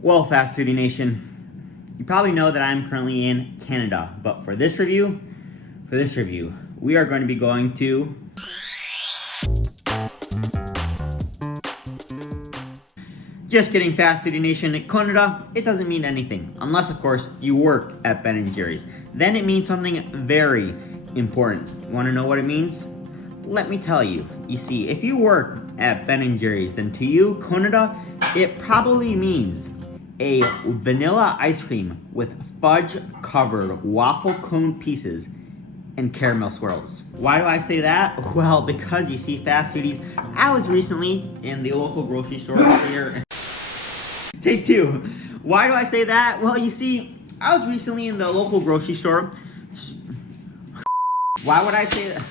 Well, Fast Foodie Nation, you probably know that I'm currently in Canada, but for this review, we are going to be going to just kidding, Fast Foodie Nation. In Canada, it doesn't mean anything, unless, of course, you work at Ben & Jerry's. Then it means something very important. You want to know what it means? Let me tell you. You see, if you work at Ben & Jerry's, then to you, Canada, it probably means a vanilla ice cream with fudge-covered waffle cone pieces and caramel swirls. Why do I say that? Well, because you see, Fast Foodies, I was recently in the local grocery store here. Take two. Why do I say that? Well, you see, I was recently in the local grocery store. Why would I say that?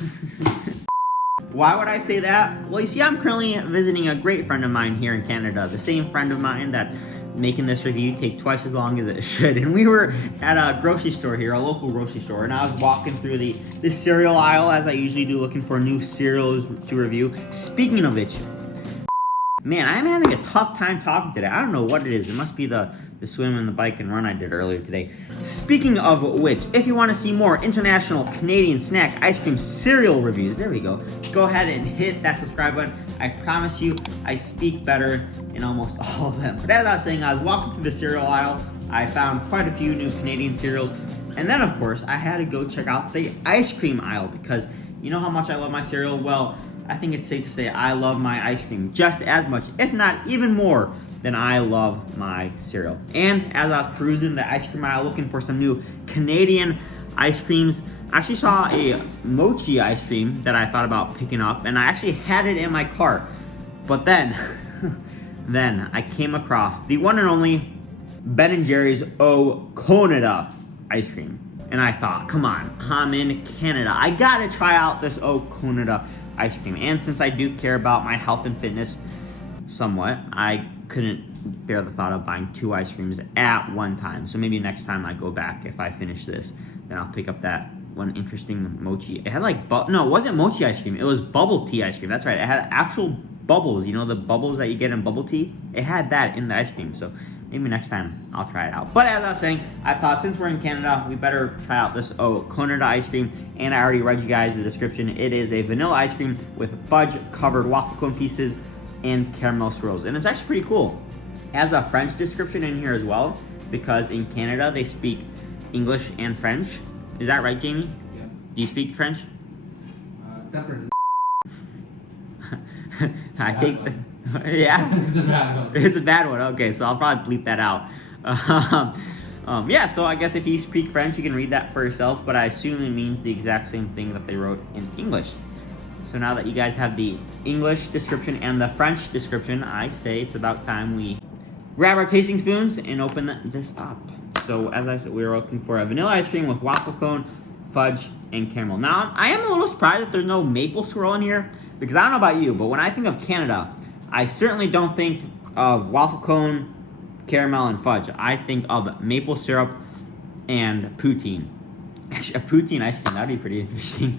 Why would I say that? Well, you see, I'm currently visiting a great friend of mine here in Canada, the same friend of mine that making this review take twice as long as it should. And we were at a grocery store here, a local grocery store, and I was walking through the cereal aisle as I usually do, looking for new cereals to review. Speaking of which, man, I'm having a tough time talking today. I don't know what it is. It must be the swim and the bike and run I did earlier today. Speaking of which, if you want to see more international Canadian snack ice cream cereal reviews, there we go ahead and hit that subscribe button. I promise you, I speak better in almost all of them. But as I was saying, I was walking through the cereal aisle. I found quite a few new Canadian cereals. And then, of course, I had to go check out the ice cream aisle because you know how much I love my cereal? Well, I think it's safe to say I love my ice cream just as much, if not even more, than I love my cereal. And as I was perusing the ice cream aisle looking for some new Canadian ice creams, I actually saw a mochi ice cream that I thought about picking up, and I actually had it in my cart. But then, I came across the one and only Ben & Jerry's Canada ice cream. And I thought, come on, I'm in Canada. I gotta try out this Canada ice cream. And since I do care about my health and fitness somewhat, I couldn't bear the thought of buying two ice creams at one time. So maybe next time I go back, if I finish this, then I'll pick up that one interesting mochi. It had like, no, it wasn't mochi ice cream. It was bubble tea ice cream. That's right. It had actual bubbles. You know, the bubbles that you get in bubble tea? It had that in the ice cream. So maybe next time I'll try it out. But as I was saying, I thought since we're in Canada, we better try out this Canada ice cream. And I already read you guys the description. It is a vanilla ice cream with fudge-covered waffle cone pieces and caramel swirls. And it's actually pretty cool. It has a French description in here as well, because in Canada, they speak English and French. Is that right, Jamie? Yeah. Do you speak French? Pepper. I think, yeah? It's a bad one. It's a bad one. Okay, so I'll probably bleep that out. Yeah, so I guess if you speak French, you can read that for yourself, but I assume it means the exact same thing that they wrote in English. So now that you guys have the English description and the French description, I say it's about time we grab our tasting spoons and open this up. So as I said, we were looking for a vanilla ice cream with waffle cone, fudge, and caramel. Now, I am a little surprised that there's no maple swirl in here, because I don't know about you, but when I think of Canada, I certainly don't think of waffle cone, caramel, and fudge. I think of maple syrup and poutine. Actually, a poutine ice cream, that'd be pretty interesting.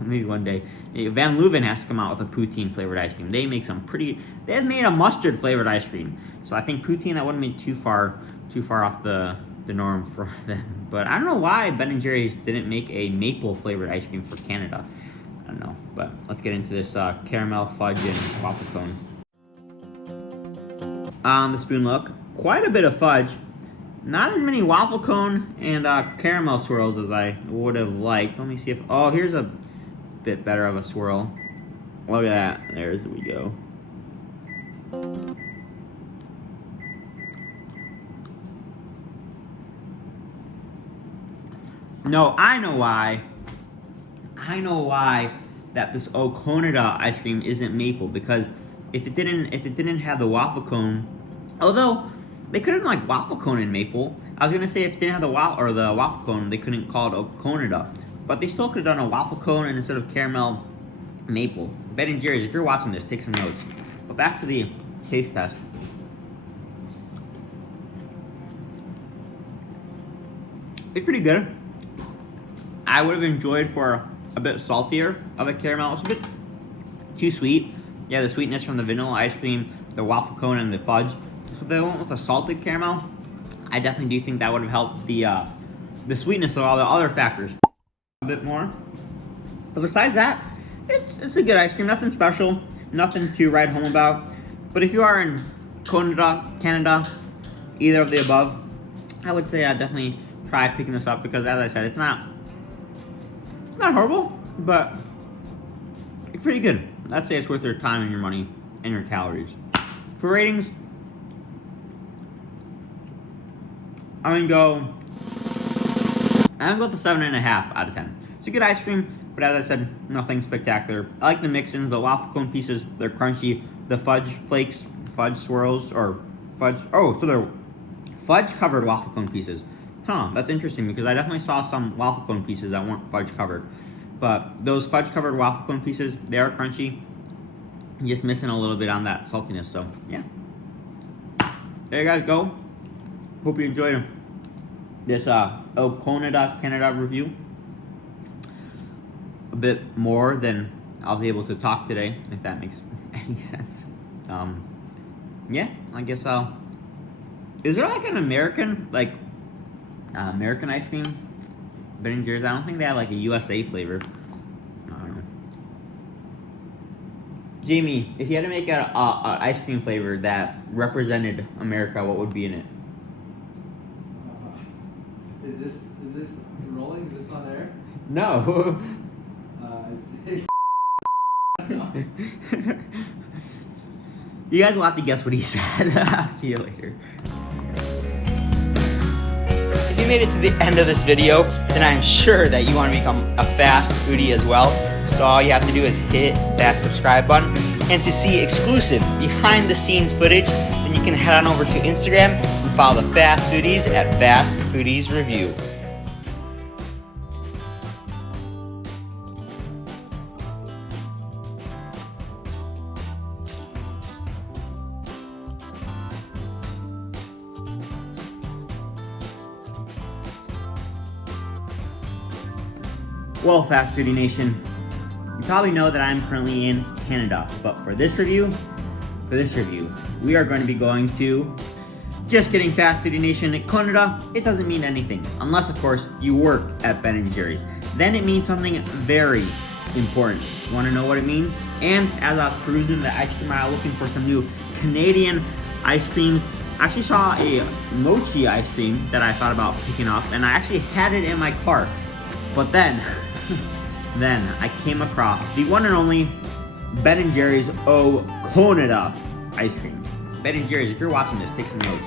Maybe one day. Van Leuven has to come out with a poutine flavored ice cream. They make they have made a mustard flavored ice cream. So I think poutine, that wouldn't be too far off the norm for them. But I don't know why Ben & Jerry's didn't make a maple flavored ice cream for Canada. I don't know, but let's get into this caramel, fudge, and waffle cone. On the spoon look, quite a bit of fudge. Not as many waffle cone and caramel swirls as I would have liked. Let me see if, here's a bit better of a swirl. Look at that, there's we go. No, I know why that this Canada ice cream isn't maple, because if it didn't have the waffle cone, although they couldn't like waffle cone in maple. I was gonna say if it didn't have the waffle cone, they couldn't call it Canada, but they still could have done a waffle cone and instead of caramel, maple. Ben & Jerry's, if you're watching this, take some notes. But back to the taste test. It's pretty good. I would have enjoyed for a bit saltier of a caramel. It's a bit too sweet. Yeah, the sweetness from the vanilla ice cream, the waffle cone, and the fudge So they went with a salted caramel. I definitely do think that would have helped the sweetness of all the other factors a bit more. But besides that, it's a good ice cream. Nothing special, nothing to write home about. But if you are in Canada, either of the above, I would say I'd definitely try picking this up because, as I said, it's not horrible, but it's pretty good. I'd say it's worth your time and your money and your calories. For ratings, I'm gonna go with a 7.5 out of 10. It's a good ice cream, but as I said, nothing spectacular. I like the mix-ins, the waffle cone pieces, they're crunchy. The fudge flakes, fudge swirls, or fudge, so they're fudge covered waffle cone pieces. Huh, that's interesting because I definitely saw some waffle cone pieces that weren't fudge covered. But those fudge covered waffle cone pieces, they are crunchy. Just missing a little bit on that saltiness, so yeah. There you guys go. Hope you enjoyed this Canada review. A bit more than I was able to talk today, if that makes any sense. Yeah, I guess is there like an American, American ice cream? Ben & Jerry's, I don't think they have like a USA flavor. I don't know. Jamie, if you had to make a ice cream flavor that represented America, what would be in it? Is this rolling? Is this on air? No. It's You guys will have to guess what he said. I'll see you later. If you made it to the end of this video, then I'm sure that you want to become a fast foodie as well. So all you have to do is hit that subscribe button. And to see exclusive behind the scenes footage, then you can head on over to Instagram and follow the Fast Foodies at Fast Foodies Review. Well, Fast Foodie Nation, you probably know that I'm currently in Canada, but for this review, we are going to be going to, just kidding, Fast Foodie Nation, in Canada, it doesn't mean anything, unless of course you work at Ben & Jerry's. Then it means something very important. Want to know what it means? And as I was perusing the ice cream aisle looking for some new Canadian ice creams, I actually saw a mochi ice cream that I thought about picking up, and I actually had it in my cart. But then I came across the one and only Ben & Jerry's Canada ice cream. Ben & Jerry's, if you're watching this, take some notes.